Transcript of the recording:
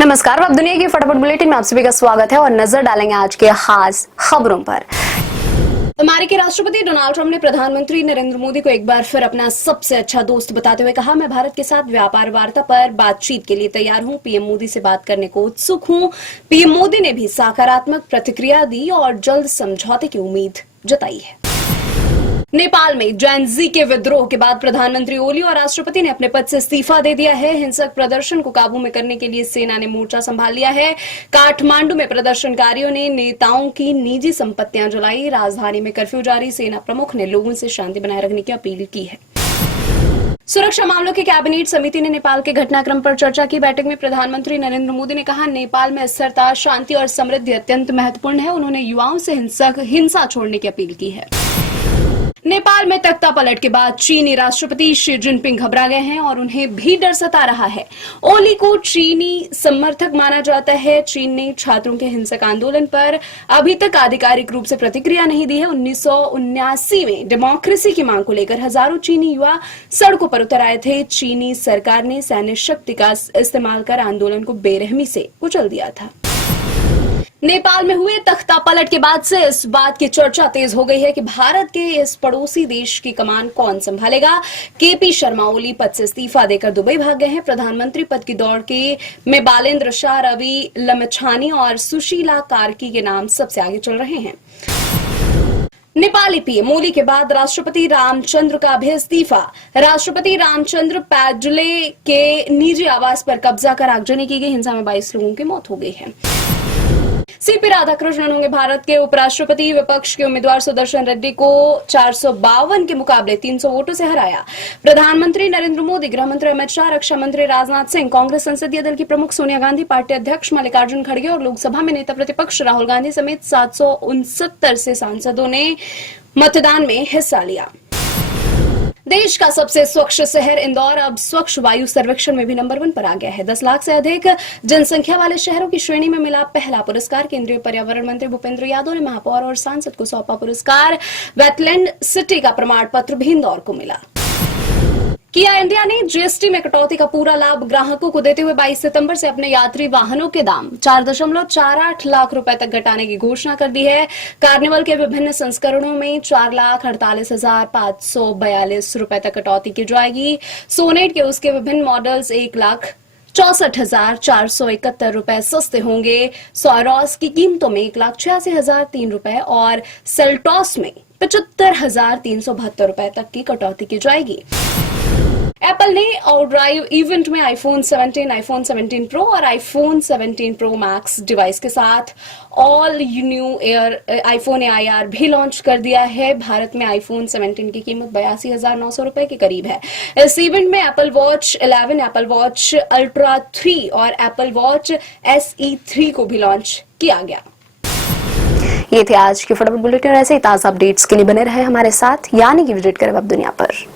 नमस्कार, अब दुनिया की फटाफट बुलेटिन में आप सभी का स्वागत है और नजर डालेंगे आज के खास खबरों पर। अमेरिकी राष्ट्रपति डोनाल्ड ट्रंप ने प्रधानमंत्री नरेंद्र मोदी को एक बार फिर अपना सबसे अच्छा दोस्त बताते हुए कहा, मैं भारत के साथ व्यापार वार्ता पर बातचीत के लिए तैयार हूं। पीएम मोदी से बात करने को उत्सुक हूं। पीएम मोदी ने भी सकारात्मक प्रतिक्रिया दी और जल्द समझौते की उम्मीद जताई है। नेपाल में जैन-जी के विद्रोह के बाद प्रधानमंत्री ओली और राष्ट्रपति ने अपने पद से इस्तीफा दे दिया है। हिंसक प्रदर्शन को काबू में करने के लिए सेना ने मोर्चा संभाल लिया है। काठमांडू में प्रदर्शनकारियों ने नेताओं की निजी संपत्तियां जलाई। राजधानी में कर्फ्यू जारी, सेना प्रमुख ने लोगों से शांति बनाए रखने की अपील की है। सुरक्षा मामलों की कैबिनेट समिति ने नेपाल के घटनाक्रम पर चर्चा की। बैठक में प्रधानमंत्री नरेंद्र मोदी ने कहा, नेपाल में स्थिरता, शांति और समृद्धि अत्यंत महत्वपूर्ण है। उन्होंने युवाओं से हिंसा छोड़ने की अपील की है। नेपाल में तख्ता पलट के बाद चीनी राष्ट्रपति शी जिनपिंग घबरा गए हैं और उन्हें भी डर सता रहा है। ओली को चीनी समर्थक माना जाता है। चीन ने छात्रों के हिंसक आंदोलन पर अभी तक आधिकारिक रूप से प्रतिक्रिया नहीं दी है। 1979 में डेमोक्रेसी की मांग को लेकर हजारों चीनी युवा सड़कों पर उतर आए थे। चीनी सरकार ने सैन्य शक्ति का इस्तेमाल कर आंदोलन को बेरहमी से कुचल दिया था। नेपाल में हुए तख्ता पलट के बाद से इस बात की चर्चा तेज हो गई है कि भारत के इस पड़ोसी देश की कमान कौन संभालेगा। केपी शर्मा ओली पद से इस्तीफा देकर दुबई भाग गए हैं। प्रधानमंत्री पद की दौड़ में बालेंद्र शाह, रवि लमछानी और सुशीला कार्की के नाम सबसे आगे चल रहे हैं। नेपाली पीएम ओली के बाद राष्ट्रपति रामचंद्र का भी इस्तीफा। राष्ट्रपति रामचंद्र पैजुले के निजी आवास पर कब्जा कर आगजनी की गई। हिंसा में 22 लोगों की मौत हो गई है। सीपी राधाकृष्णन होंगे भारत के उपराष्ट्रपति। विपक्ष के उम्मीदवार सुदर्शन रेड्डी को 452 के मुकाबले 300 वोटों से हराया। प्रधानमंत्री नरेंद्र मोदी, गृह मंत्री अमित शाह, रक्षा मंत्री राजनाथ सिंह, कांग्रेस संसदीय दल की प्रमुख सोनिया गांधी, पार्टी अध्यक्ष मल्लिकार्जुन खड़गे और लोकसभा में नेता प्रतिपक्ष राहुल गांधी समेत 769 से सांसदों ने मतदान में हिस्सा लिया। देश का सबसे स्वच्छ शहर इंदौर अब स्वच्छ वायु सर्वेक्षण में भी नंबर 1 पर आ गया है। 10 लाख से अधिक जनसंख्या वाले शहरों की श्रेणी में मिला पहला पुरस्कार। केंद्रीय पर्यावरण मंत्री भूपेंद्र यादव ने महापौर और सांसद को सौंपा पुरस्कार। वेटलैंड सिटी का प्रमाण पत्र भी इंदौर को मिला। किया इंडिया ने जीएसटी में कटौती का पूरा लाभ ग्राहकों को देते हुए 22 सितंबर से अपने यात्री वाहनों के दाम 4.48 लाख रुपए तक घटाने की घोषणा कर दी है। कार्निवल के विभिन्न संस्करणों में 4,48,542 रुपए तक कटौती की जाएगी। सोनेट के उसके विभिन्न मॉडल्स 1,64,471 रुपए सस्ते होंगे। सॉरॉस की कीमतों में 1,86,003 रुपए और सेल्टॉस में 75,372 रुपए तक की कटौती की जाएगी। एप्पल ने ऑल ड्राइव इवेंट में आईफोन 17, आईफोन 17 प्रो और आईफोन 17 प्रो मैक्स डिवाइस के साथ all new air iPhone AR भी लॉन्च कर दिया है। भारत में आईफोन 17 की कीमत 82,900 रुपए के करीब है। इस इवेंट में Apple watch 11, Apple watch ultra 3 और एप्पल वॉच SE 3 को भी लॉन्च किया गया। ये थे आज की फटाफट बुलेटिन। ऐसे ही ताजा अपडेट्स के लिए बने रहे हमारे साथ, यानी कि विजिट करें वेब दुनिया पर।